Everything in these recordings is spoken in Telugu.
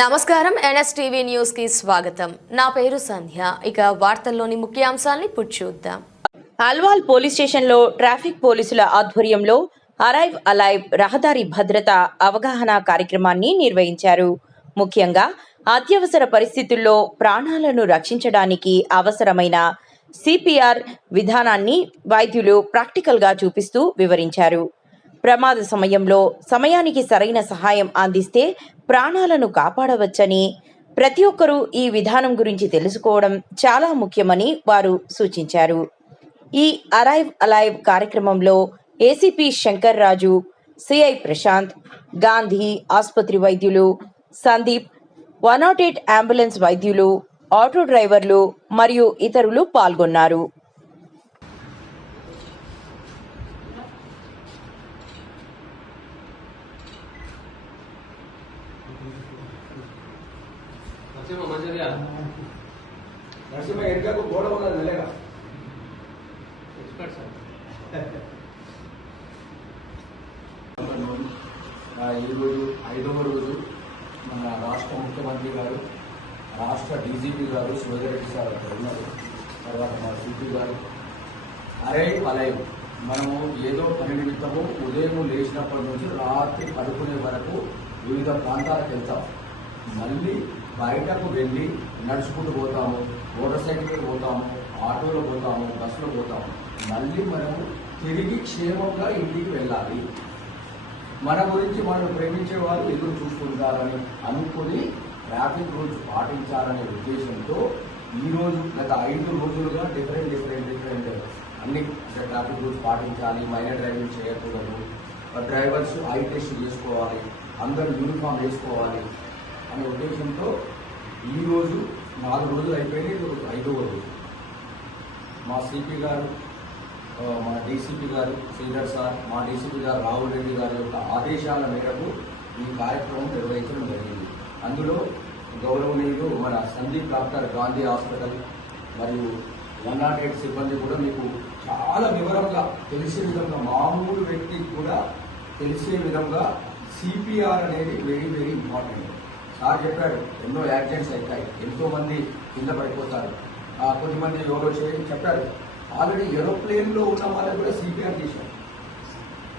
నమస్కారం ఎన్ఎస్టీవీ న్యూస్ కి స్వాగతం. నా పేరు సంధ్య. ఇక వార్తల్లోని ముఖ్యాంశాలను ఇప్పుడు చూద్దాం. అల్వాల్ పోలీస్ స్టేషన్లో ట్రాఫిక్ పోలీసుల ఆధ్వర్యంలో అరైవ్ అలైవ్ రహదారి భద్రత అవగాహన కార్యక్రమాన్ని నిర్వహించారు. ముఖ్యంగా అత్యవసర పరిస్థితుల్లో ప్రాణాలను రక్షించడానికి అవసరమైన సిపిఆర్ విధానాన్ని వైద్యులు ప్రాక్టికల్గా చూపిస్తూ వివరించారు. ప్రమాద సమయంలో సమయానికి సరైన సహాయం అందిస్తే ప్రాణాలను కాపాడవచ్చని, ప్రతి ఒక్కరూ ఈ విధానం గురించి తెలుసుకోవడం చాలా ముఖ్యమని వారు సూచించారు. ఈ అరైవ్ అలైవ్ కార్యక్రమంలో ఏసీపీ శంకర్ రాజు, సిఐ ప్రశాంత్, గాంధీ ఆసుపత్రి వైద్యులు సందీప్, 108 అంబులెన్స్ వైద్యులు, ఆటో డ్రైవర్లు మరియు ఇతరులు పాల్గొన్నారు. నరసింహ వెనుకకు గోడ ఉన్నది మెల్లగా. ఈరోజు 5వ రోజు మన రాష్ట్ర ముఖ్యమంత్రి గారు, రాష్ట్ర డీజీపీ గారు శివజరెడ్డి సార్ అక్కడ ఉన్నారు. తర్వాత మా సిపి గారు అరైవ్ అలైవ్ మనము ఏదో పని నిమిత్తము ఉదయం లేచినప్పటి నుంచి రాత్రి పడుకునే వరకు వివిధ ప్రాంతాలకు వెళ్తాం. మళ్ళీ బయటకు వెళ్ళి నడుచుకుంటూ పోతాము, మోటార్ సైకిల్ పోతాము, ఆటోలో పోతాము, బస్సులో పోతాము. మళ్ళీ మనము తిరిగి క్షేమంగా ఇంటికి వెళ్ళాలి. మన గురించి మనం ప్రేమించే వాళ్ళు ఎదురు చూస్తుంటారని అనుకుని ట్రాఫిక్ రూల్స్ పాటించాలనే ఉద్దేశంతో ఈరోజు గత 5 రోజులుగా డిఫరెంట్ అన్ని ట్రాఫిక్ రూల్స్ పాటించాలి, మైనర్ డ్రైవింగ్ చేయకూడదు, డ్రైవర్స్ ఐ టెస్ట్ చేసుకోవాలి, అందరూ యూనిఫామ్ వేసుకోవాలి అనే ఉద్దేశంతో ఈరోజు 4 రోజులు అయిపోయింది. ఇది 5వ రోజు. మా సిపి గారు, మన డీసీపీ గారు శ్రీధర్ సార్, మా డీసీపీ గారు రాహుల్ రెడ్డి గారి యొక్క ఆదేశాల మేరకు ఈ కార్యక్రమం నిర్వహించడం జరిగింది. అందులో గౌరవనీయులు మన సందీప్ డాక్టర్ గాంధీ హాస్పిటల్ మరియు 108 సిబ్బంది కూడా మీకు చాలా వివరంగా తెలిసే విధంగా, మామూలు వ్యక్తికి కూడా తెలిసే విధంగా సిపిఆర్ అనేది వెరీ వెరీ ఇంపార్టెంట్. సార్ చెప్పాడు, ఎన్నో యాక్సిడెంట్స్ అవుతాయి, ఎంతో మంది కింద పడిపోతారు. కొద్దిమంది ఎవరో చేయని చెప్పారు. ఆల్రెడీ ఏరోప్లేన్లో ఉన్న వాళ్ళకి కూడా సిపిఆర్ చేశారు.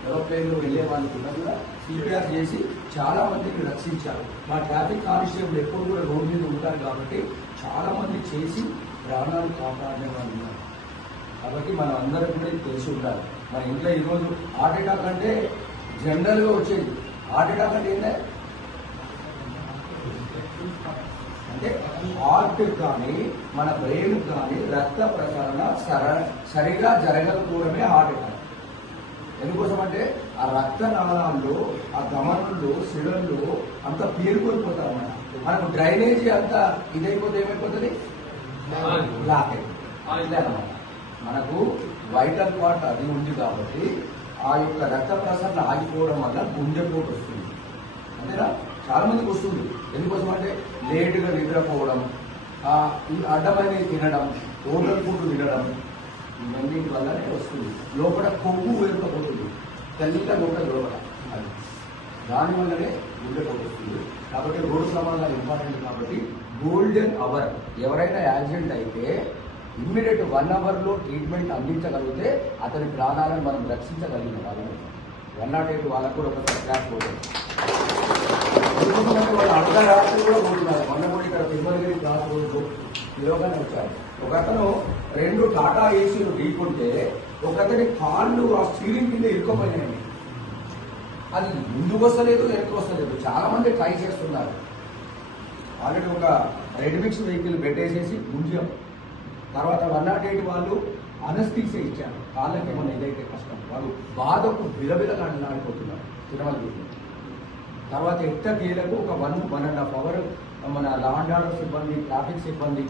ఏరోప్లేన్లో వెళ్ళే వాళ్ళకి కూడా సిపిఆర్ చేసి చాలా మందిని రక్షించారు. మా ట్రాఫిక్ కానిస్టేబుల్ ఎప్పుడు కూడా రోడ్డు మీద ఉంటారు కాబట్టి చాలా మంది చేసి ప్రాణాలు కాపాడే వాళ్ళు ఉన్నారు. కాబట్టి మనం అందరం కూడా తెలిసి ఉండాలి. మన ఇంట్లో ఈరోజు హార్ట్ అటాక్ అంటే జనరల్గా వచ్చేది. హార్ట్ అటాక్ అంటే ఏంటంటే హార్ట్ కానీ మన బ్రెయిన్ కానీ రక్త ప్రసరణ సరిగా జరగకపోవడమే హార్ట్ అటాక్. ఎందుకోసం అంటే ఆ రక్త నాళాల్లో, ఆ గమనంలో, సిరల్లో అంత పేరుకోల్పోతారు అన్నమాట. మనకు డ్రైనేజీ అంతా ఇదైపోతే ఏమైపోతుంది, బ్లాక్ అయిపోతుంది అన్నమాట. మనకు వైటల్ పార్ట్ అది ఉంది కాబట్టి ఆ యొక్క రక్త ప్రసరణ ఆగిపోవడం వల్ల గుండెపోటు వస్తుంది. అంతేనా? చాలా మందికి వస్తుంది. ఎందుకోసం అంటే లేటుగా నిద్రపోవడం, ఈ అడ్డమైనవి తినడం, ఓవర్ ఫుడ్ తినడం, ఇవన్నీ వల్లనే వస్తుంది. లోపల కొవ్వు వేరుకపోతుంది, తెల్లగా ఉంటుంది లోపల. అది దానివల్లనే గుండెపోటు వస్తుంది. కాబట్టి రోడ్డు ప్రమాదాలు ఇంపార్టెంట్. కాబట్టి గోల్డెన్ అవర్, ఎవరైనా యాక్సిడెంట్ అయితే ఇమ్మీడియట్ 1 అవర్లో ట్రీట్మెంట్ అందించగలిగితే అతని ప్రాణాలను మనం రక్షించగలిగిన వాళ్ళని. 108 వాళ్ళకు కూడా ఒక క్లాస్ పోతుంది. వాళ్ళు అర్ధరాత్రి కూడా పోతున్నారు. మొన్న కూడా ఇక్కడ తిరుమలగిరి క్లాస్ రోడ్డు యోగానే వచ్చారు. ఒక అతను 2 టాటా ఏసీలు ఢీకుంటే ఒకతని కాళ్ళు ఆ స్టీరింగ్ కింద ఇరుక్కుపోయినాయండి. అది ముందుకు వస్తలేదు, వెనక్కి వస్తలేదు. చాలా మంది ట్రై చేస్తున్నారు. ఆల్రెడీ ఒక రెడ్ మిక్స్ వెహికల్ పెట్టేసేసి గుంజాం. తర్వాత 108 వాళ్ళు అనస్థీసియా ఇచ్చారు. కాళ్ళకి ఏమన్నా ఏదైతే కష్టం, వాళ్ళు బాధకు బిలబిలలాడిపోతున్నారు తిరుమలగిరి. తర్వాత ఎట్టకేలకు ఒక 1.5 అవర్ మన లా అండ్ ఆర్డర్ సిబ్బంది, ట్రాఫిక్ సిబ్బంది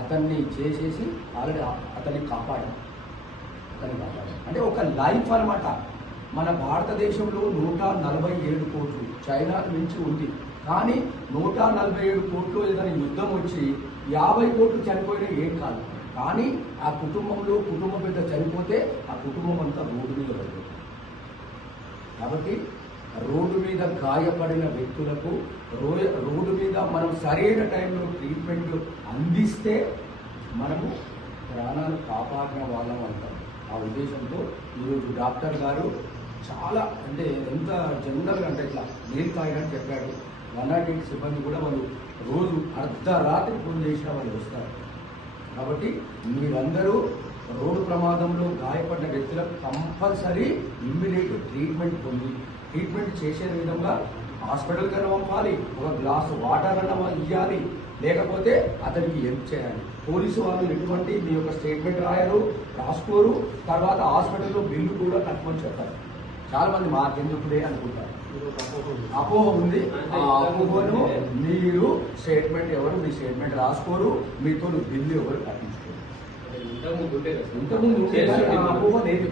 అతన్ని చేసేసి ఆల్రెడీ అతన్ని కాపాడారు. అంటే ఒక లైఫ్ అనమాట. మన భారతదేశంలో 147 కోట్లు, చైనా నుంచి ఉంది. కానీ 147 కోట్లు ఏదైనా యుద్ధం వచ్చి 50 కోట్లు చనిపోయినా ఏం కాదు. కానీ ఆ కుటుంబంలో కుటుంబ పెద్ద చనిపోతే ఆ కుటుంబం అంతా రోడ్డు మీద పడుతుంది. కాబట్టి రోడ్డు మీద గాయపడిన వ్యక్తులకు రోడ్డు మీద మనం సరైన టైంలో ట్రీట్మెంట్ అందిస్తే మనము ప్రాణాలు కాపాడిన వాళ్ళం అంటాం. ఆ ఉద్దేశంతో ఈరోజు డాక్టర్ గారు చాలా అంటే ఎంత జనరల్గా అంటే ఇట్లా నేను కాయని చెప్పాడు. 108 సిబ్బంది కూడా వాళ్ళు రోజు అర్ధరాత్రి ఫోన్ చేసినా వాళ్ళు వస్తారు. కాబట్టి మీరందరూ రోడ్డు ప్రమాదంలో గాయపడ్డ వ్యక్తులకు కంపల్సరీ ఇమ్మీడియట్ ట్రీట్మెంట్ పొంది ట్రీట్మెంట్ చేసే విధంగా హాస్పిటల్ కన్నా పంపాలి, ఒక గ్లాసు వాటర్ అన్న ఇవ్వాలి, లేకపోతే అతనికి హెల్ప్ చేయాలి. పోలీసు వాళ్ళు ఎటువంటి మీ యొక్క స్టేట్మెంట్ రాసుకోరు, తర్వాత హాస్పిటల్లో బిల్లు కూడా కట్టమని చెప్తారు. చాలా మంది మాకెందుకులే అనుకుంటారు, అపోహ ఉంది. ఆ అపోహను మీరు స్టేట్మెంట్ మీ స్టేట్మెంట్ రాసుకోరు, మీతో బిల్లు ఎవరు కట్టించుకోరు. ఇంతకుముందు అపోహ లేదు,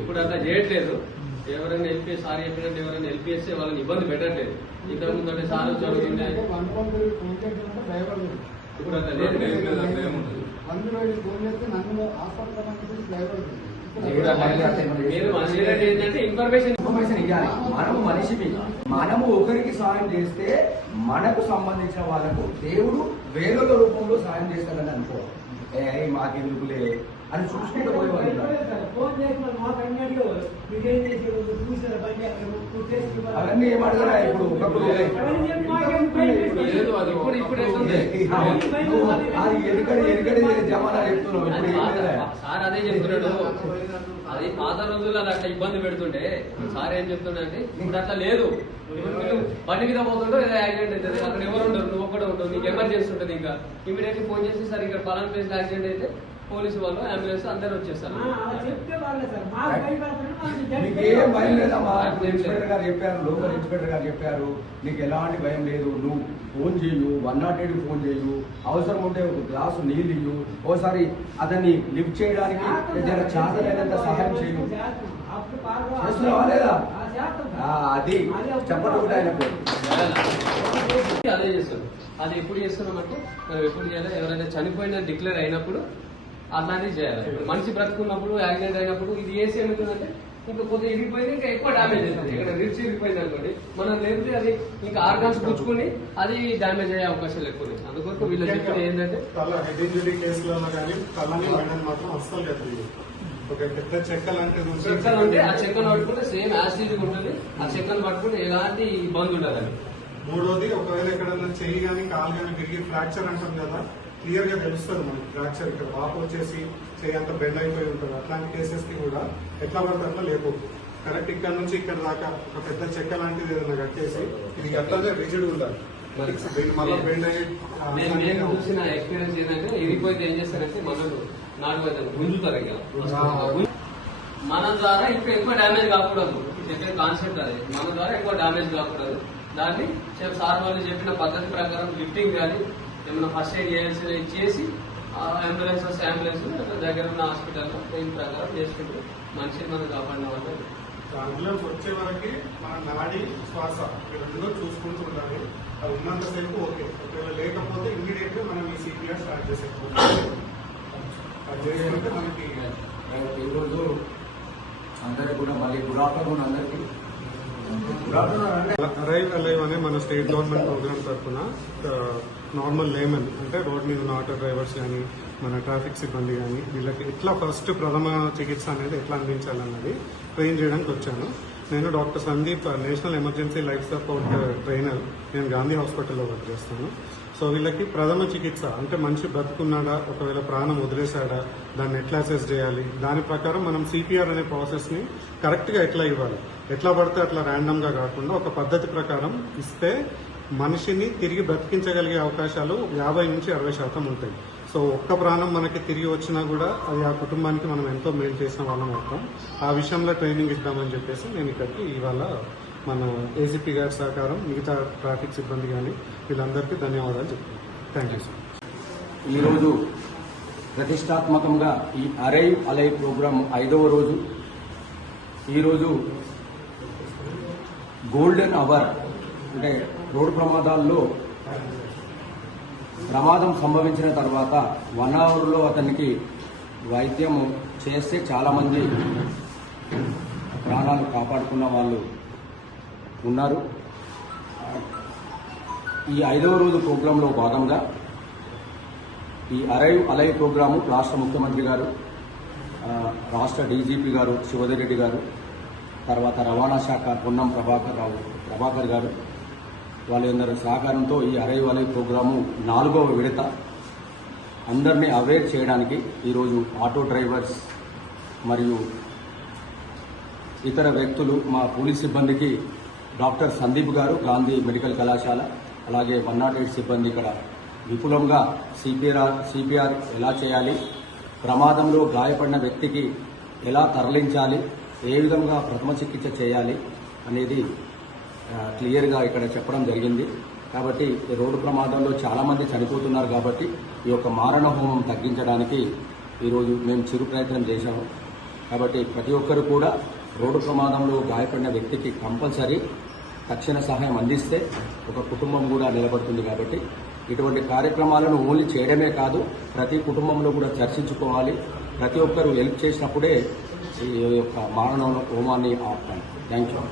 ఇప్పుడు అట్లా చేయట్లేదు. ఎవరైనా ఎల్పిఎస్ సార్ చెప్పినట్టు ఎవరైనా ఎల్పిఎస్ వాళ్ళని ఇబ్బంది పెట్టట్లేదు. ఇంతకుముందు అంటే సార్ చదువుతుండే ఇప్పుడు అట్లా లేదు. ఇన్ఫర్మేషన్ ఇవ్వాలి. మనము మనిషిని, మనము ఒకరికి సాయం చేస్తే మనకు సంబంధించిన వాళ్ళకు దేవుడు వేరుల రూపంలో సాయం చేస్తాడని అనుకోవాలి. మాకెందుకులే అని చూసుకుంటూ పోయేవాళ్ళు. అవన్నీ ఏమడగరా ఇప్పుడు ఒకప్పుడు ఎరుకడి జమానా చెప్తున్నావు. సార్ అదే చెప్తున్నాడు. అది పాత రోజుల్లో అట్లా ఇబ్బంది పెడుతుంటే సార్ ఏం చెప్తున్నా అంటే ఇప్పుడు అట్లా లేదు. బండి మీద పోతుంటో ఏదో యాక్సిడెంట్ అవుతుంది, అక్కడ ఎవరు ఉండరు, నువ్వు ఒక్కడే ఉంటావు, నీకు ఎమర్జెన్సీ ఉంటుంది. ఇంకా ఇమీడియట్లీ ఫోన్ చేసి సార్ ఇక్కడ పలానా ప్లేస్ యాక్సిడెంట్ అయితే పోలీసు వాళ్ళు అంబులెన్స్ అందరు వచ్చేస్తారు. నీకేం భయం లేదమ్మా. ఇన్స్పెక్టర్ గారు చెప్పారు, లోకల్ ఇన్స్పెక్టర్ గారు చెప్పారు, నీకు ఎలాంటి భయం లేదు. నువ్వు ఫోన్ చేయు, 108 ఫోన్ చేయు, అవసరం ఉంటే ఒక గ్లాసు నీళ్ళు ఇయ్యు, ఓసారి అతన్ని లిఫ్ట్ చేయడానికి ఏదైనా చేతనైనంత సహాయం చేయు. చేస్తున్నావా లేదా? అది చెప్పడం కూడా ఆయనకు అదే చేస్తాం. అది ఎప్పుడు చేస్తున్నామంటే మనం ఎప్పుడు చేయాలి, ఎవరైనా చనిపోయిన డిక్లేర్ అయినప్పుడు అలాంటివి చేయాలి. మనిషి బ్రతుకున్నప్పుడు యాక్సిడెంట్ అయినప్పుడు ఇది చేసి ఏమవుతుందంటే ఇంకా కొద్దిగా ఇరిగిపోయింది, ఇంకా ఎక్కువ డ్యామేజ్ అవుతుంది. ఇక్కడ రిప్స్ ఇరిగిపోయింది అనుకోండి, మనం లేకపోతే అది ఇంకా ఆర్గాన్స్ పుచ్చుకొని అది డ్యామేజ్ అయ్యే అవకాశాలు ఎక్కువ. అందుకొరకు వీళ్ళు చెప్పేది ఏంటంటే హెడ్ ఇంజరీ కేసులలో కానీ తలని మాత్రం అస్సలు లేదు. చెక్కలు అంటే ఆ చెక్కను పట్టుకుంటే సేమ్ యాసిడ్ ఉంటుంది. ఆ చెక్కను పట్టుకుంటే ఎలాంటి ఇబ్బంది ఉండదు. మూడోది, ఒకవేళ ఎక్కడన్నా చెయ్యి కానీ కాలు కానీ విరిగి ఫ్రాక్చర్ అంటాం కదా, క్లియర్ గా తెలుస్తుంది మనకి ఫ్రాక్చర్. ఇక్కడ వాపు వచ్చేసి చెయ్యి అంతా బెండ్ అయిపోయి ఉంటుంది. అట్లాంటి కేసెస్ కి కూడా ఎట్లా పడితే అట్లా లేకపోతే కరెక్ట్ ఇక్కడ నుంచి ఇక్కడ దాకా ఒక పెద్ద చెక్క లాంటిది ఏదైనా కట్టేసి ఇది అట్లానే రిజిడ్ ఉండాలి. మళ్ళీ బెండ్ అయ్యి నేను చూసిన ఎక్స్పీరియన్స్ ఏంటంటే ఇరిగిపోతే ఏం చేస్తారంటే మనల్ని గుంజుతారు. ఇక మన ద్వారా ఇంకా ఎక్కువ డ్యామేజ్ కాకూడదు. చెప్పే కాన్సెప్ట్ అది, మన ద్వారా ఎక్కువ డ్యామేజ్ కాకూడదు. దాన్ని సార్ వాళ్ళు చెప్పిన పద్ధతి ప్రకారం లిఫ్టింగ్ కానీ ఏమైనా ఫస్ట్ ఎయిడ్ చేయాల్సి చేసి అంబులెన్స్ దగ్గర ఉన్న హాస్పిటల్లో దీని ప్రకారం చేసుకుంటూ మనిషిని మనం కాపాడిన వాళ్ళు. అంబులెన్స్ వచ్చే వరకు మన నాడి శ్వాస రెండులో చూసుకుంటూ ఉండాలి. అది ఉన్నంతసేపు ఓకే. ఒకవేళ లేకపోతే ఇమీడియట్ గా మనం ఈ సిపిఆర్ స్టార్ట్ చేసేసుకోవాలి. అది చేసుకుంటే మనకి ఈరోజు అందరికి కూడా మళ్ళీ గుడ్ ఆఫ్టర్నూన్ అందరికి. అరైవ్ అలైవ్ అనే మన స్టేట్ గవర్నమెంట్ ప్రోగ్రామ్ తరఫున నార్మల్ లేమన్ అంటే రోడ్ మీద ఉన్న ఆటో డ్రైవర్స్ కానీ మన ట్రాఫిక్ సిబ్బంది కానీ వీళ్ళకి ఎట్లా ఫస్ట్ ప్రథమ చికిత్స అనేది ఎట్లా అందించాలన్నది ట్రైన్ చేయడానికి వచ్చాను. నేను doctor Sandeep, national emergency life support trainer. నేను గాంధీ హాస్పిటల్లో వర్క్ చేస్తాను. సో వీళ్ళకి ప్రథమ చికిత్స అంటే మనిషి బ్రతుకున్నాడా, ఒకవేళ ప్రాణం వదిలేశాడా, దాన్ని ఎట్లా అసెస్ చేయాలి, దాని ప్రకారం మనం సిపిఆర్ అనే ప్రాసెస్ ని కరెక్ట్ గా ఎట్లా ఇవ్వాలి, ఎట్లా పడితే అట్లా ర్యాండమ్ గా కాకుండా ఒక పద్ధతి ప్రకారం ఇస్తే మనిషిని తిరిగి బ్రతికించగలిగే అవకాశాలు 50 నుంచి 60% ఉంటాయి. సో ఒక్క ప్రాణం మనకి తిరిగి వచ్చినా కూడా అది ఆ కుటుంబానికి మనం ఎంతో మేలు చేసిన వాళ్ళం అవుతాం. ఆ విషయంలో ట్రైనింగ్ ఇద్దామని చెప్పేసి నేను ఇక్కడికి ఇవాళ మన ఏసీపీ గారి సహకారం, మిగతా ట్రాఫిక్ సిబ్బంది కానీ వీళ్ళందరికీ ధన్యవాదాలు చెప్తాను. Thank you sir. ఈరోజు ప్రతిష్టాత్మకంగా ఈ అరైవ్ అలైవ్ ప్రోగ్రాం 5వ రోజు. ఈరోజు గోల్డెన్ అవర్ అంటే రోడ్డు ప్రమాదాల్లో ప్రమాదం సంభవించిన తర్వాత 1 అవర్లో అతనికి వైద్యం చేస్తే చాలామంది ప్రాణాలు కాపాడుకున్న వాళ్ళు ఉన్నారు. ఈ 5వ రోజు ప్రోగ్రాంలో భాగంగా ఈ అరైవ్ అలైవ్ ప్రోగ్రాము రాష్ట్ర ముఖ్యమంత్రి గారు, రాష్ట్ర డీజీపీ గారు శివధర్ రెడ్డి గారు, తర్వాత రవాణా శాఖ పొన్నం ప్రభాకర్ గారు వాళ్ళందరి సహకారంతో ఈ అరైవ్ అలైవ్ ప్రోగ్రాము 4వ విడత అందరినీ అవేర్ చేయడానికి ఈరోజు ఆటో డ్రైవర్స్ మరియు ఇతర వ్యక్తులు మా పోలీస్ సిబ్బందికి డాక్టర్ సందీప్ గారు గాంధీ మెడికల్ కళాశాల, అలాగే 108 సిబ్బంది ఇక్కడ విపులంగా సిపిఆర్ ఎలా చేయాలి, ప్రమాదంలో గాయపడిన వ్యక్తికి ఎలా తరలించాలి, ఏ విధంగా ప్రథమ చికిత్స చేయాలి అనేది క్లియర్గా ఇక్కడ చెప్పడం జరిగింది. కాబట్టి రోడ్డు ప్రమాదంలో చాలామంది చనిపోతున్నారు కాబట్టి ఈ యొక్క మారణ హోమం తగ్గించడానికి ఈరోజు మేము చిరు ప్రయత్నం చేశాము. కాబట్టి ప్రతి ఒక్కరు కూడా రోడ్డు ప్రమాదంలో గాయపడిన వ్యక్తికి కంపల్సరీ తక్షణ సహాయం అందిస్తే ఒక కుటుంబం కూడా నిలబడుతుంది. కాబట్టి ఇటువంటి కార్యక్రమాలను ఓన్లీ చేయడమే కాదు, ప్రతి కుటుంబంలో కూడా చర్చించుకోవాలి. ప్రతి ఒక్కరు హెల్ప్ చేసినప్పుడే ఈ యొక్క మారణ హోమాన్ని ఆపుతాం. Thank you.